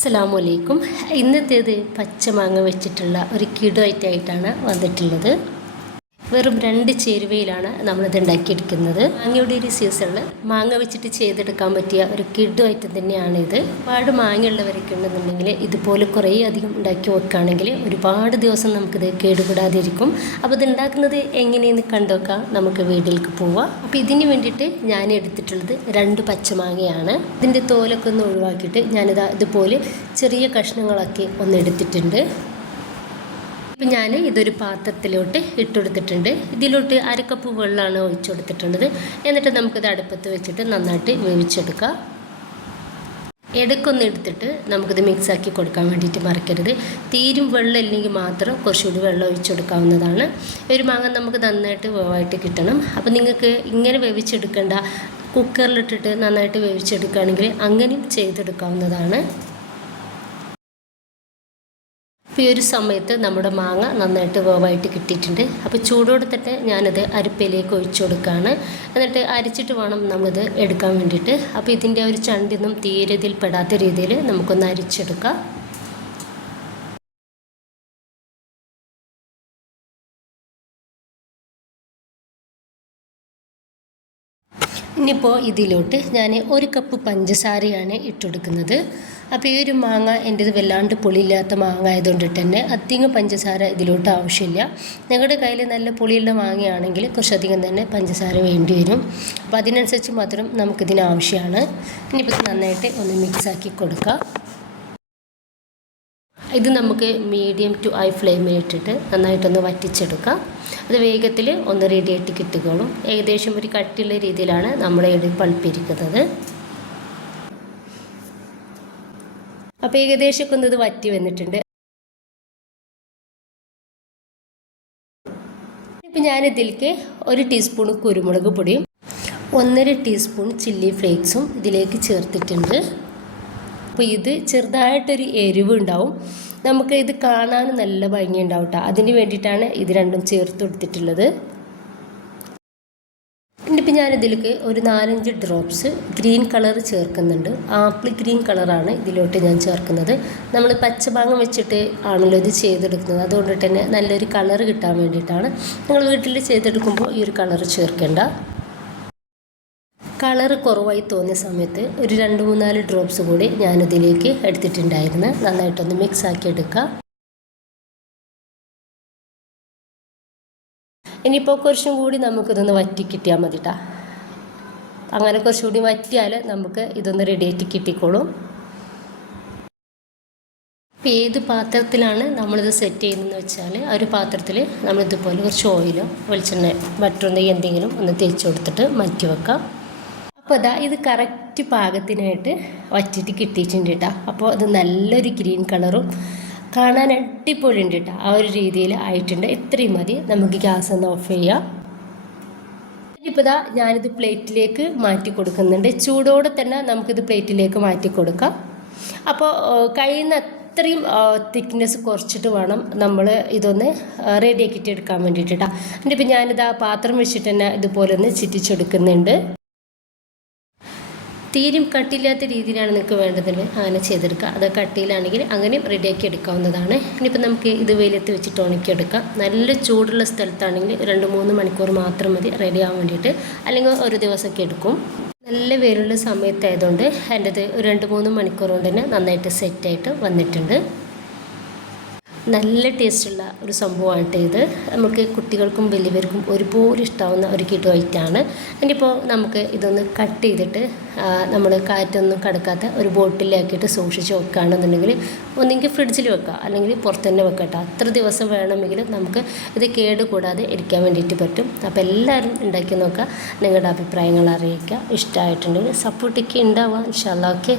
അസ്സലാമു അലൈക്കും. ഇന്നത്തേത് പച്ചമാങ്ങ വെച്ചിട്ടുള്ള ഒരു കിടു ഐറ്റമായിട്ടാണ് വന്നിട്ടുള്ളത്. വെറും 2 ചേരുവയിലാണ് നമ്മളിത് ഉണ്ടാക്കിയെടുക്കുന്നത്. മാങ്ങയുടെ ഒരു സീസണിൽ മാങ്ങ വെച്ചിട്ട് ചെയ്തെടുക്കാൻ പറ്റിയ ഒരു കിടു ഐറ്റം തന്നെയാണിത്. ഒരുപാട് മാങ്ങ ഉള്ളവരൊക്കെ ഉണ്ടെന്നുണ്ടെങ്കിൽ ഇതുപോലെ കുറേ അധികം ഉണ്ടാക്കി വെക്കുകയാണെങ്കിൽ ഒരുപാട് ദിവസം നമുക്കിത് കേടുകൂടാതിരിക്കും. അപ്പോൾ ഇത് ഉണ്ടാക്കുന്നത് എങ്ങനെയെന്ന് കണ്ടുവെക്കാം. നമുക്ക് വീട്ടിലേക്ക് പോവാം. അപ്പോൾ ഇതിന് വേണ്ടിയിട്ട് ഞാൻ എടുത്തിട്ടുള്ളത് 2 പച്ചമാങ്ങയാണ്. ഇതിൻ്റെ തോലൊക്കെ ഒന്ന് ഒഴിവാക്കിയിട്ട് ഞാനിതാ ഇതുപോലെ ചെറിയ കഷ്ണങ്ങളാക്കി ഒന്ന് എടുത്തിട്ടുണ്ട്. ഇപ്പം ഞാൻ ഇതൊരു പാത്രത്തിലോട്ട് ഇട്ടുകൊടുത്തിട്ടുണ്ട്. ഇതിലോട്ട് 1 കപ്പ് വെള്ളമാണ് ഒഴിച്ചു കൊടുത്തിട്ടുള്ളത്. എന്നിട്ട് നമുക്കിത് അടുപ്പത്ത് വെച്ചിട്ട് നന്നായിട്ട് വേവിച്ചെടുക്കാം. ഇടയ്ക്കൊന്ന് എടുത്തിട്ട് നമുക്കിത് മിക്സാക്കി കൊടുക്കാൻ വേണ്ടിയിട്ട് മറക്കരുത്. തീരും വെള്ളം ഇല്ലെങ്കിൽ മാത്രം കുറച്ചുകൂടി വെള്ളം ഒഴിച്ചു കൊടുക്കാവുന്നതാണ്. ഒരു മാങ്ങ നമുക്ക് നന്നായിട്ട് വേവായിട്ട് കിട്ടണം. അപ്പോൾ നിങ്ങൾക്ക് ഇങ്ങനെ വേവിച്ചെടുക്കേണ്ട, കുക്കറിലിട്ടിട്ട് നന്നായിട്ട് വേവിച്ചെടുക്കുകയാണെങ്കിൽ അങ്ങനെയും ചെയ്തെടുക്കാവുന്നതാണ്. അപ്പോൾ ഈ ഒരു സമയത്ത് നമ്മുടെ മാങ്ങ നന്നായിട്ട് വേവായിട്ട് കിട്ടിയിട്ടുണ്ട്. അപ്പോൾ ചൂടോടെ തന്നെ ഞാനത് അരിപ്പയിലേക്ക് ഒഴിച്ചു കൊടുക്കുകയാണ്. എന്നിട്ട് അരിച്ചിട്ട് വേണം നമ്മളിത് എടുക്കാൻ വേണ്ടിയിട്ട്. അപ്പോൾ ഇതിൻ്റെ ഒരു ചണ്ടിയൊന്നും തീരെ ഇതിൽ പെടാത്ത രീതിയിൽ നമുക്കൊന്ന് അരിച്ചെടുക്കാം. ഇനിയിപ്പോൾ ഇതിലോട്ട് ഞാൻ 1 കപ്പ് പഞ്ചസാരയാണ് ഇട്ടുകൊടുക്കുന്നത്. അപ്പോൾ ഈ ഒരു മാങ്ങ എൻ്റേത് വല്ലാണ്ട് പുളിയില്ലാത്ത മാങ്ങ ആയതുകൊണ്ടിട്ട് തന്നെ അധികം പഞ്ചസാര ഇതിലോട്ട് ആവശ്യമില്ല. നിങ്ങളുടെ കയ്യിൽ നല്ല പുളിയുള്ള മാങ്ങയാണെങ്കിൽ കുറച്ചധികം തന്നെ പഞ്ചസാര വേണ്ടി വരും. അപ്പോൾ അതിനനുസരിച്ച് മാത്രം നമുക്കിതിന് ആവശ്യമാണ്. ഇനിയിപ്പോൾ നന്നായിട്ട് ഒന്ന് മിക്സാക്കി കൊടുക്കാം. ഇത് നമുക്ക് മീഡിയം ടു ഹൈ ഫ്ലെയിമിൽ ഇട്ടിട്ട് നന്നായിട്ടൊന്ന് വറ്റിച്ചെടുക്കാം. അത് വേഗത്തിൽ ഒന്ന് റെഡിയായിട്ട് കിട്ടിക്കോളും. ഏകദേശം ഒരു കട്ടിയുള്ള രീതിയിലാണ് നമ്മുടെ ഇവിടെ പൾപ്പിരിക്കുന്നത്. അപ്പോൾ ഏകദേശമൊക്കെ ഒന്ന് ഇത് വറ്റി വന്നിട്ടുണ്ട്. ഇപ്പം ഞാനിതിലേക്ക് 1 ടീസ്പൂൺ കുരുമുളക് പൊടിയും 1.5 ടീസ്പൂൺ ചില്ലി ഫ്ലേക്സും ഇതിലേക്ക് ചേർത്തിട്ടുണ്ട്. അപ്പോൾ ഇത് ചെറുതായിട്ടൊരു എരിവ് ഉണ്ടാവും. നമുക്ക് ഇത് കാണാൻ നല്ല ഭംഗി ഉണ്ടാവും കേട്ടോ. അതിന് വേണ്ടിയിട്ടാണ് ഇത് രണ്ടും ചേർത്ത് കൊടുത്തിട്ടുള്ളത്. ഇനിയിപ്പോൾ ഞാനിതിലേക്ക് ഒരു 4-5 ഡ്രോപ്സ് ഗ്രീൻ കളർ ചേർക്കുന്നുണ്ട്. ആപ്പിൾ ഗ്രീൻ കളറാണ് ഇതിലോട്ട് ഞാൻ ചേർക്കുന്നത്. നമ്മൾ പച്ചമാങ്ങ വെച്ചിട്ട് ആണല്ലോ ഇത് ചെയ്തെടുക്കുന്നത്. അതുകൊണ്ട് തന്നെ നല്ലൊരു കളർ കിട്ടാൻ വേണ്ടിയിട്ടാണ്. നിങ്ങൾ വീട്ടിൽ ചെയ്തെടുക്കുമ്പോൾ ഈ ഒരു കളർ ചേർക്കേണ്ട. കളർ കുറവായി തോന്നിയ സമയത്ത് ഒരു 2-3-4 ഡ്രോപ്സ് കൂടി ഞാനിതിലേക്ക് എടുത്തിട്ടുണ്ടായിരുന്നു. നന്നായിട്ടൊന്ന് മിക്സ് ആക്കി എടുക്കുക. ഇനിയിപ്പോൾ കുറച്ചും കൂടി നമുക്കിതൊന്ന് വറ്റി കിട്ടിയാൽ മതി കേട്ടോ. അങ്ങനെ കുറച്ചും കൂടി വറ്റിയാൽ നമുക്ക് ഇതൊന്ന് റെഡിയായിട്ട് കിട്ടിക്കോളും. ഇപ്പോൾ ഏത് പാത്രത്തിലാണ് നമ്മളിത് സെറ്റ് ചെയ്യുന്നതെന്ന് വെച്ചാൽ ആ ഒരു പാത്രത്തിൽ നമ്മളിതുപോലെ കുറച്ച് ഓയിലോ വെളിച്ചെണ്ണ ബട്ടറോ എന്തെങ്കിലും ഒന്ന് തേച്ച് കൊടുത്തിട്ട് മാറ്റി വെക്കാം. അപ്പോൾ അതാ ഇത് കറക്റ്റ് പാകത്തിനായിട്ട് വറ്റിയിട്ട് കിട്ടിയിട്ടുണ്ട് കേട്ടോ. അപ്പോൾ അത് നല്ലൊരു ഗ്രീൻ കളറും കാണാൻ അടിപൊളി ഉണ്ട് കേട്ടോ. ആ ഒരു രീതിയിൽ ആയിട്ടുണ്ട്. ഇത്രയും മതി. നമുക്ക് ഗ്യാസ് ഒന്ന് ഓഫ് ചെയ്യാം. ഇനിയിപ്പോൾ ഇതാ ഞാനിത് പ്ലേറ്റിലേക്ക് മാറ്റി കൊടുക്കുന്നുണ്ട്. ചൂടോടെ തന്നെ നമുക്കിത് പ്ലേറ്റിലേക്ക് മാറ്റി കൊടുക്കാം. അപ്പോൾ കഴിയുന്ന അത്രയും തിക്നെസ് കുറച്ചിട്ട് വേണം നമ്മൾ ഇതൊന്ന് റെഡിയാക്കിയിട്ട് എടുക്കാൻ വേണ്ടിയിട്ട് കേട്ടോ. എന്നിട്ടിപ്പോൾ ഞാനിത് ആ പാത്രം വെച്ചിട്ട് തന്നെ ഇതുപോലെ ഒന്ന് ചുറ്റിച്ചെടുക്കുന്നുണ്ട്. തീരും കട്ടിയില്ലാത്ത രീതിയിലാണ് നിങ്ങൾക്ക് വേണ്ടതെങ്കിൽ അങ്ങനെ ചെയ്തെടുക്കുക. അത് കട്ടിയിലാണെങ്കിൽ അങ്ങനെയും റെഡിയാക്കി എടുക്കാവുന്നതാണ്. ഇനിയിപ്പോൾ നമുക്ക് ഇത് വെയിലത്ത് വെച്ചിട്ട് ഉണക്കിയെടുക്കാം. നല്ല ചൂടുള്ള സ്ഥലത്താണെങ്കിൽ 2-3 മണിക്കൂർ മാത്രം മതി റെഡി ആവാൻ വേണ്ടിയിട്ട്. അല്ലെങ്കിൽ ഒരു ദിവസമൊക്കെ എടുക്കും. നല്ല വെയിലുള്ള സമയത്തായതുകൊണ്ട് എൻ്റെത് ഒരു 2-3 മണിക്കൂർ കൊണ്ട് തന്നെ നന്നായിട്ട് സെറ്റായിട്ട് വന്നിട്ടുണ്ട്. നല്ല ടേസ്റ്റുള്ള ഒരു സംഭവമാണ് ഇത്. നമുക്ക് കുട്ടികൾക്കും വലിയവർക്കും ഒരുപോലെ ഇഷ്ടമാവുന്ന ഒരു കിടു ഐറ്റമാണ്. ഇനിയിപ്പോൾ നമുക്ക് ഇതൊന്ന് കട്ട് ചെയ്തിട്ട് നമ്മൾ കാറ്റൊന്നും കടക്കാത്ത ഒരു ബോട്ടിലാക്കിയിട്ട് സൂക്ഷിച്ച് വെക്കുകയാണെന്നുണ്ടെങ്കിൽ ഒന്നെങ്കിൽ ഫ്രിഡ്ജിൽ വെക്കുക, അല്ലെങ്കിൽ പുറത്ത് തന്നെ വെക്കട്ടെ. അത്ര ദിവസം വേണമെങ്കിൽ നമുക്ക് ഇത് കേട് കൂടാതെ ഇരിക്കാൻ വേണ്ടിയിട്ട് പറ്റും. അപ്പോൾ എല്ലാവരും ഉണ്ടാക്കി നോക്കുക. നിങ്ങളുടെ അഭിപ്രായങ്ങൾ അറിയിക്കുക. ഇഷ്ടമായിട്ടുണ്ടെങ്കിൽ സപ്പോർട്ടൊക്കെ ഉണ്ടാവുക. ഇൻഷാ അല്ലാഹ്. ഓക്കെ.